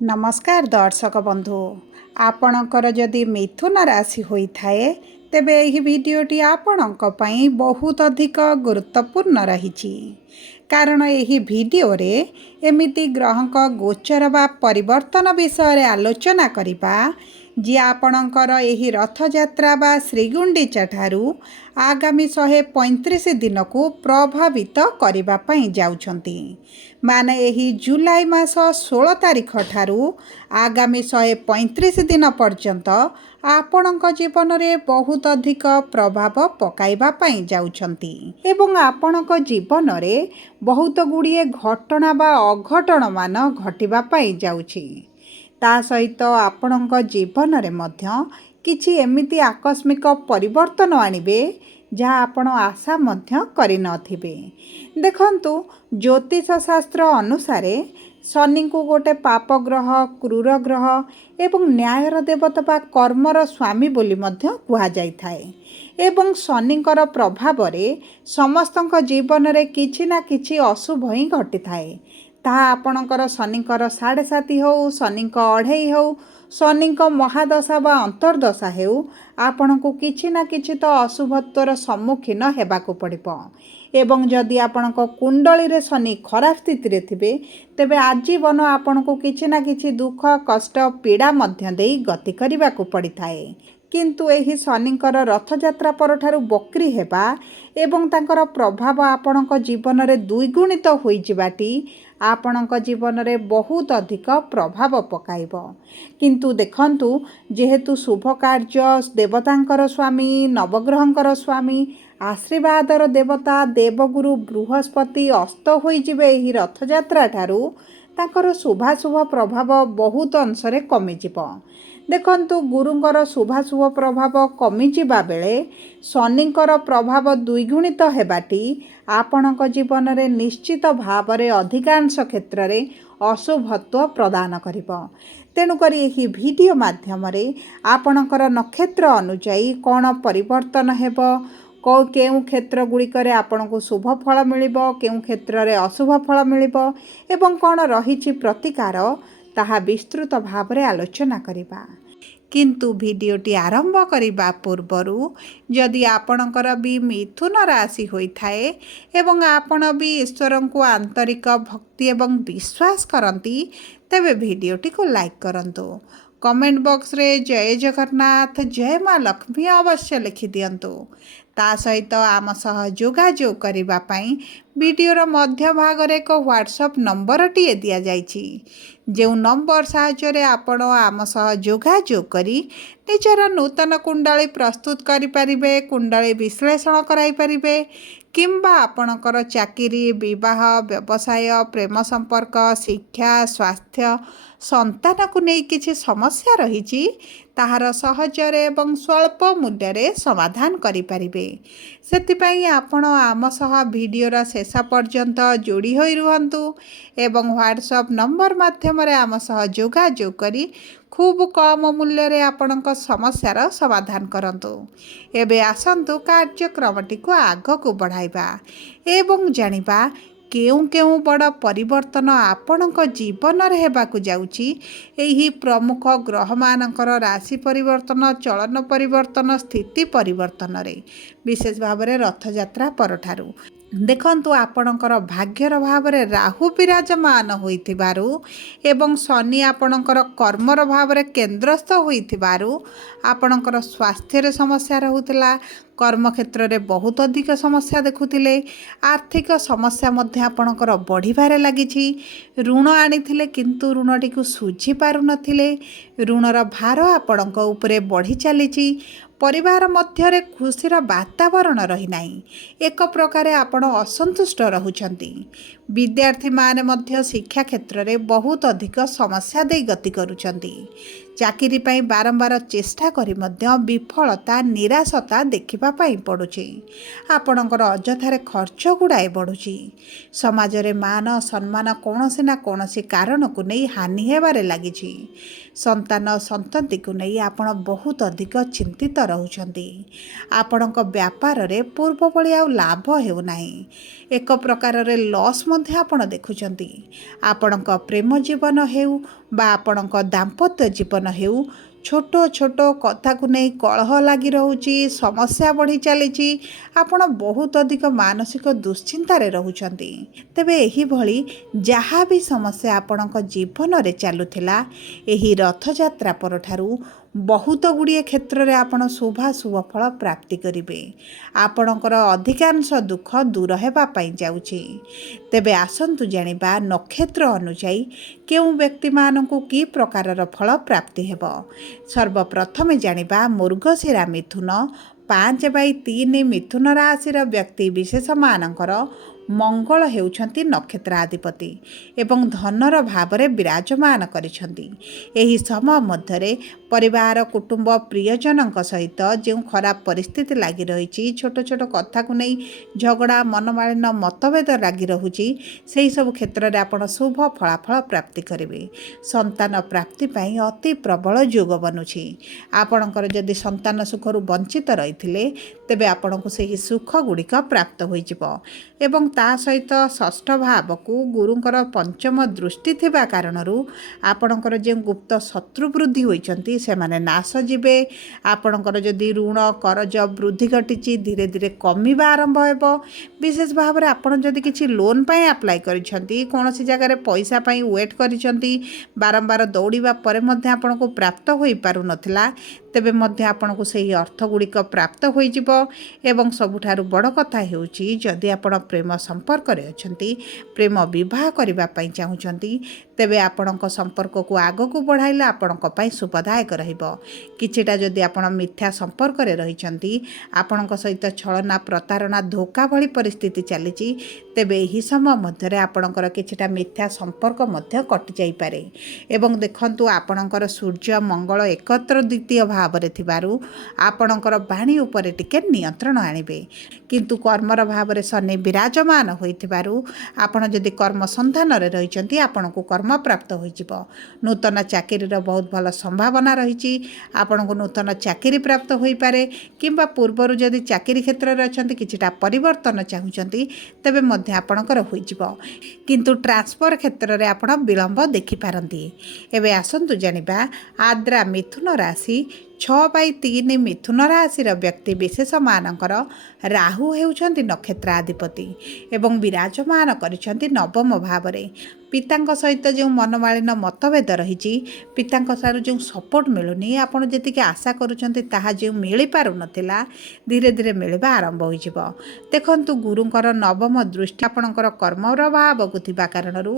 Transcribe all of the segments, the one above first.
नमस्कार दर्शक बंधु आपणकर जदि मिथुन राशि होइथाए तेबे एही भिडियोटी आपणक पई बहुत अधिक गुरुत्वपूर्ण रही कारण एही भिडियो रे एमिति ग्रहक गोचर बा परिवर्तन विषय आलोचना करिबा जी आपणकर एही रथयात्रा बा श्रीगुंडीचा ठारू आगामी 135 दिन को प्रभावित करिबा पई जाउछंती माने एही जुलाई मास 16 तारिख ठारू आगामी 135 दिन पर्यंत आपणक जीवन में बहुत अधिक प्रभाव पकाइबा पई जाउछंती एवं आपणक जीवन में बहुत गुड़िए घटना बा अघटन मान घटिबा पई जाउछि ता सहित आपणक जीवन में मध्य किछि एमिति आकस्मिक परिवर्तन आनिबे जहाँ आपण आशा मध्य करि नथिबे। देखंतु ज्योतिष शास्त्र अनुसार शनि को गोटे पाप ग्रह क्रूर ग्रह एवं न्यायर देवता बा कर्मर स्वामी बोली मध्य कुहा जाय थाए एवं शनिकर प्रभाव रे समस्तक जीवन रे किछि ना किछि अशुभ ही घटी थाए ताहा आपणकर शनिकर 7.5 हो शनिक 2.5 हो शनिक महादशा बा अंतर्दशा हेउ आपण को किछि ना किछि तो अशुभत्वर सम्मुखीन हेबाको पड़िबो एवं जदि आपणक कुंडली रे शनि खराब स्थिति रे थिबे तेबे आजीवन आपण को किछि ना किछि दुख कष्ट पीड़ा मध्य देई गति करिबाको पड़िथाए किंतु एही शनिकर रथयात्रा परठारु बक्री हेबा एवं तांकर प्रभाव आपणक जीवन रे द्विगुणित होई जिबाटी आपणक जीवन रे बहुत अधिक प्रभाव पकाइबो किंतु देखंतु जेहेतु शुभ कार्य देवतांकर स्वामी नवग्रहंकर स्वामी आशीर्वादर देवता देवगुरु बृहस्पति अस्त होई जिबे एही रथयात्रा ठारू तांकर शुभाशुभ प्रभाव बहुत अंशरे कमी जिवो देखंतु गुरुंकर शुभाशुभ प्रभाव कमी जिबा बेले शनिकर प्रभाव द्विगुणित हेबाटी आपणक जीवन रे निश्चित भाव रे अधिकांश क्षेत्र रे अशुभत्व प्रदान करिबो तेणुकरी एही वीडियो माध्यम रे आपणकर नक्षत्र अनुसार कौन परिवर्तन हेबो केउं क्षेत्र गुड़िकरे आपनको शुभ फल मिलिबो केउं क्षेत्र रे अशुभ फल मिलिबो एवं कौन रहिछि प्रतिकार ताहा विस्तृत भाव रे आलोचना करिबा किंतु वीडियोटी आरंभ करिबा पूर्वरु जदि आपणकर भी मिथुन राशि होइथाए एवं आपण भी ईश्वर को आंतरिक भक्ति एवं विश्वास करंती तेबे वीडियोटी को लाइक करंतु कमेंट बॉक्स रे जय जगन्नाथ जय माँ लक्ष्मी अवश्य लिखि दियंतु ता सहित आम सह जोगाजोग करिबा पई वीडियोर मध्य भाग रे एक व्हाट्सएप नंबर टिए दिया जाइछि जो नंबर साहाय्य आपण आम सह जोगाजोग करी निजर नूतन कुंडली प्रस्तुत करि परिबे कुंडली विश्लेषण कराई परिबे किंबा आपणकर चाकरी विवाह व्यवसाय प्रेम संपर्क शिक्षा स्वास्थ्य संतान को नहीं किसी समस्या रही ताहार सहजरे एवं स्वल्प मूल्य रे समाधान करि परिबे सेतिपई आपण आम सह वीडियोर शेष पर्यंत जोड़ी होई रुहंतु एवं व्हाट्सएप नंबर माध्यम रे आम सह जोगाजोग करी खूब कम मूल्य रे आपणक समस्यार समाधान करंतु एबे आसंतु कार्यक्रमटी को आग को बढ़ाइबा एवं जानिबा केउं केउं बड़ परिवर्तन आपणक जीवन रे हेबाकु जाउची एही प्रमुख ग्रह मानकर राशि परिवर्तन चलन परिवर्तन स्थिति परिवर्तन रे विशेष भाव रे रथयात्रा परठारु देखंतु आपणकर भाग्यर भाव रे राहु विराजमान होइथिबारु एवं शनि आपणकर कर्मर भाव रे केंद्रस्थ होइथिबारु आपणकर स्वास्थ्य रे समस्या रहुतला कर्म क्षेत्र रे बहुत अधिक समस्या देखुथिले आर्थिक समस्या मध्य आपणकर बढ़िबारे लागिछि ऋण आनिथिले किंतु ऋणटी को सुझी पारु नथिले ऋणर भार आपणक उपरे बढ़ी चलीछि परिवार मध्य खुशीर वातावरण रही नाही एक प्रकार आपण असंतुष्ट रहुछंती विद्यार्थी माने मध्य शिक्षा क्षेत्र रे बहुत अधिक समस्या दे गति करुछंती चाकरी पाई बारंबार चेष्टा करी मध्य विफलता निराशता देखिबा पाई पड़ुछि आपणकर अजथारे खर्च गुड़ाए बढ़ुछि समाज रे मान सम्मान कोनोसी ना कोनोसी कारण को नहीं हानि हेबारे लागिछि संतान संतति को नहीं आपण बहुत अधिक चिंतित रहउछंती आपणक व्यापार रे पूर्व भली आ लाभ हेउ नाही एक प्रकार रे लॉस मध्य आपण देखुछंती आपणक प्रेम जीवन हेउ बा आपणक दाम्पत्य जीवन हेउ छोट छोट कथा को नहीं कलह लगी रोचे समस्या बढ़ी चली आपण बहुत अधिक मानसिक दुश्चिंतार रोचंती। तेबे एही भली जहाँ भी समस्या आपणक जीवन में चलुथिला एही रथयात्रा परठारु बहुत गुड़िए क्षेत्र में आपण शुभाशुभ फल प्राप्ति करेंगे। आपणकर अधिकांश दुख दूर होगापाई जाऊँगी। तेबे आसंतु जानिबा नक्षत्र अनुजाई केउं व्यक्ति मानकु की प्रकारर फल प्राप्ति हेब। सर्वप्रथमे जानिबा मृगशिरा मिथुन 5/3 मिथुन राशिर व्यक्ति विशेष मानकर मंगल हेउछंती नक्षत्राधिपति एवं धनर भावरे विराजमान करिछंती। एही समय मध्यरे परिवार कुटुंब प्रियजनक सहित जो खराब परिस्थिति लगी रही छोट छोट कथा को नहीं झगड़ा मनमालिन मतभेद लगी रही से सब क्षेत्र में आप शुभ फलाफल प्राप्ति करेंगे। संतान प्राप्ति पाई अति प्रबल योग बनुछि। आपणकर जदि संतान सुखरु वंचित रही तेबे आपन को सही सुख गुड़िक प्राप्त हो एवं ता सहित षष्ठ भाव को गुरुंकर पंचम दृष्टि थिबा कारणरू आपणकर जे गुप्त शत्रु वृद्धि होइचंती से माने नाश जीवे। आपणकर जदि ऋण करज वृद्धि घटी धीरे धीरे कमिबा आरंभ हेबो। विशेष भाव में आपन जदि किछि लोन पाई अप्लाई करिसंती कोनोसी जगह पैसा पाई वेट करिसंती बारंबार दौड़िबा परे मध्ये आपन को प्राप्त होई पारु नथिला तेबे मध्ये आपन को सही अर्थ गुड़िक प्राप्त होई जिवो। एवं सबुठारु बड़ कथा हेउची जदि आपन प्रेम संपर्क रे अछंती प्रेम विवाह करबा पई चाहुचंती तेबे आपणक संपर्क को आग को बढ़ाइले आपणक पई सुखदायक रहिबो। किछिटा जदि आपण मिथ्या संपर्क रे रहिचंती आपणक सहित छलना प्रतारणा धोखा भली परिस्थिति चलीची तेबे एही समय मध्यरे आपणकर किछिटा मिथ्या संपर्क मध्य कटि जाई पारे। एवं देखंतु आपणकर सूर्य मंगल एकत्र द्वितीय भाव रे थिबारु आपणकर वाणी उपरे टिके नियंत्रण आनिबे। किंतु कर्मर भाव रे शनि विराजमान होइथिबारु आपण जदि कर्म संधान रे रहिचंती आपणको कर्म प्राप्त होइजिबो। नूतन चाकरीर बहुत भल संभावना रही आपण को नूतन चाकरी प्राप्त होई पारे किंबा पूर्वर जदि चाकरी क्षेत्र रे अछंती किछिटा परिवर्तन चाहुचंती तेबे मध्य आपणकर होइजिबो। किंतु ट्रांसफर क्षेत्र रे आपण विलंब देखि पारंती। एबे आसंतु जानिबा आद्रा मिथुन राशि 6/3 मिथुन राशिर व्यक्ति विशेष मानकर राहु हेउछंती नक्षत्राधिपति एवं विराजमान करिछंती नवम भावरे। पितांक सहित जो मनमालिन मतभेद रही पितांक सारू जो सपोर्ट मिलुनी आपण जेतिके आशा करूछंती ताहा जो मिली पारु नथिला धीरे धीरे मिलबा आरंभ होइजिबो। देखंतु गुरुंकर नवम दृष्टि आपणकर कर्मर भाव को थिबा कारणरू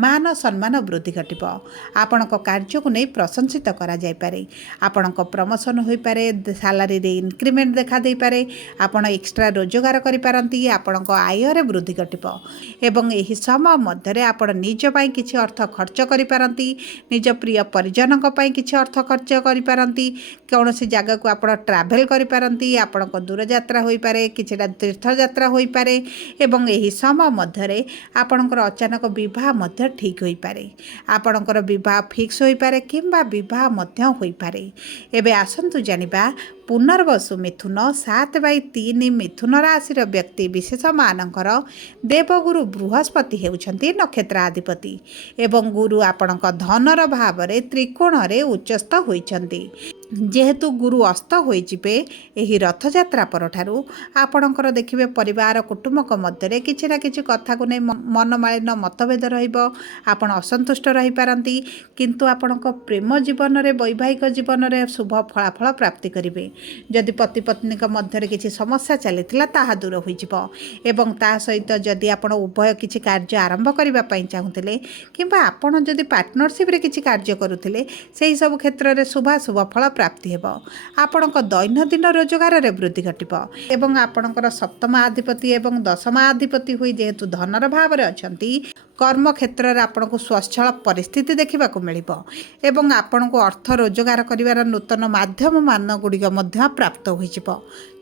मान सम्मान वृद्धि घटिबो। आपणक कार्य को नहीं प्रशंसित करा जाय पारे। आपणक प्रमोशन होई पारे सैलरी रे इंक्रीमेंट देखा दे पारे। आपण एक्स्ट्रा रोजगार करि पारंती आपणक आय रे वृद्धि घटिबो एवं एही समय मध्यरे आपण निज पाई किछि अर्थ खर्च करि पारंती निज प्रिय परिजनक पाई किछि अर्थ खर्च करि पारंती कौनसी जगह को आपण ट्रैवल करि पारंती आपणक दूर यात्रा होई पारे किछिटा तीर्थ यात्रा होई पारे एवं एही समय मध्यरे आपणकर अचानक विवाह मध्य ठीक होई पारे। आपणकर विवाह फिक्स होई पारे किंबा विवाह मध्य होई पारे। एबे आसंतु जानिबा पुनर्वसु मिथुन 7/3 मिथुन राशिर व्यक्ति विशेष मानकर देवगुरु बृहस्पति हेउछंती नक्षत्राधिपति एवं गुरु आपणक धनर भावरे त्रिकोण रे उच्चस्थ होइछंती। जेहेतु गुरु अस्त होइजिबे एही रथयात्रा परठारु आपणकर देखिबे परिवार कुटुंबक मध्यरे किछि ना किछि कथा को नै मनमालिन मतभेद रहिबो। आपण असंतुष्ट रहि पारंती किंतु आपणक प्रेम जीवन रे वैवाहिक जीवन रे शुभ फलाफल प्राप्ति करिवे। जदि पति पत्नी मध्य किसी समस्या चली ताहा दूर हो एवं ता सहित जदि आपण उभय किसी कार्य आरंभ करने चाहूले किंबा आपण जदि पार्टनरशिप रे किसी कार्य करुले से सब क्षेत्र में शुभाशुभ फल प्राप्ति हेब। आपणक दैनंदिन रोजगार रे वृद्धि घटिबो एवं आपणकर सप्तमाधिपति एवं दशमाधिपति हुई जेहेतु धनर भाव में अछंती कर्म क्षेत्र में आपन को स्वच्छल परिस्थिति देखा मिलिबो एवं आपन को अर्थ रोजगार करिवार नूतन माध्यम मान गुड़िक प्राप्त होइजिबो।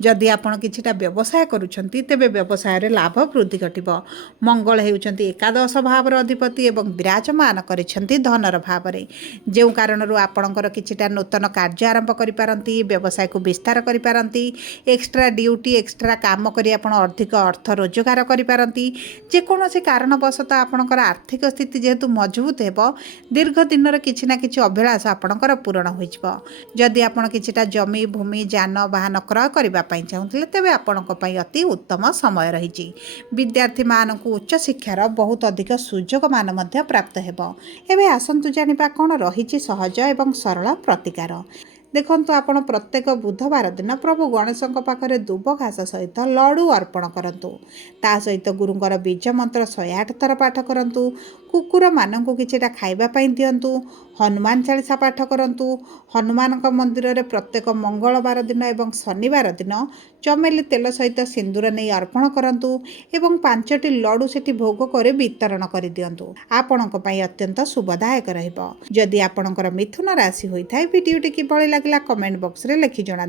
जदि आपण किछिटा व्यवसाय करूछंती तेबे व्यवसाय रे लाभ वृद्धि घटिबो। मंगल हेउछंती एकादश भावर अधिपति एवं विराजमान करिछंती धनर भाव रे जे कारणरू आपणकर किछिटा नूतन कार्य आरंभ करि पारंती व्यवसाय को विस्तार करि पारंती एक्स्ट्रा ड्यूटी एक्स्ट्रा काम करी आपण अधिक अर्थ रोजगार करि पारंती जे कोनोसी कारणवशतः आपण ଆପଣଙ୍କର ଆର୍ଥିକ ସ୍ଥିତି ଯେହେତୁ ମଜବୁତ ହେବ, ଦୀର୍ଘ ଦିନର କିଛି ନା କିଛି ଅଭିଳାଷ ଆପଣଙ୍କର ପୂରଣ ହୋଇଯିବ। ଯଦି ଆପଣ କିଛିଟା ଜମି ଭୂମି ଯାନବାହନ କ୍ରୟ କରିବା ପାଇଁ ଚାହୁଁଥିଲେ, ତେବେ ଆପଣଙ୍କ ପାଇଁ ଅତି ଉତ୍ତମ ସମୟ ରହିଛି। ବିଦ୍ୟାର୍ଥୀମାନଙ୍କୁ ଉଚ୍ଚଶିକ୍ଷାର ବହୁତ ଅଧିକ ସୁଯୋଗମାନ ମଧ୍ୟ ପ୍ରାପ୍ତ ହେବ। ଏବେ ଆସନ୍ତୁ ଜାଣିବା କ'ଣ ରହିଛି ସହଜ ଏବଂ ସରଳ ପ୍ରତିକାର। ଦେଖନ୍ତୁ, ଆପଣ ପ୍ରତ୍ୟେକ ବୁଧବାର ଦିନ ପ୍ରଭୁ ଗଣେଶଙ୍କ ପାଖରେ ଦୁବ ଘାସ ସହିତ ଲଡ଼ୁ ଅର୍ପଣ କରନ୍ତୁ। ତା ସହିତ ଗୁରୁଙ୍କର ବୀଜ ମନ୍ତ୍ର 108 ଥର ପାଠ କରନ୍ତୁ। କୁକୁରମାନଙ୍କୁ କିଛିଟା ଖାଇବା ପାଇଁ ଦିଅନ୍ତୁ। ହନୁମାନ ଚାଳିଶା ପାଠ କରନ୍ତୁ। ହନୁମାନଙ୍କ ମନ୍ଦିରରେ ପ୍ରତ୍ୟେକ ମଙ୍ଗଳବାର ଦିନ ଏବଂ ଶନିବାର ଦିନ ଚମେଲି ତେଲ ସହିତ ସିନ୍ଦୁର ନେଇ ଅର୍ପଣ କରନ୍ତୁ ଏବଂ 5ଟି ଲଡ଼ୁ ସେଠି ଭୋଗ କରି ବିତରଣ କରିଦିଅନ୍ତୁ। ଆପଣଙ୍କ ପାଇଁ ଅତ୍ୟନ୍ତ ଶୁଭଦାୟକ ରହିବ। ଯଦି ଆପଣଙ୍କର ମିଥୁନ ରାଶି ହୋଇଥାଏ, ଭିଡ଼ିଓଟି କିଭଳି ଲାଗିଲା କମେଣ୍ଟ ବକ୍ସରେ ଲେଖି ଜଣାନ୍ତୁ।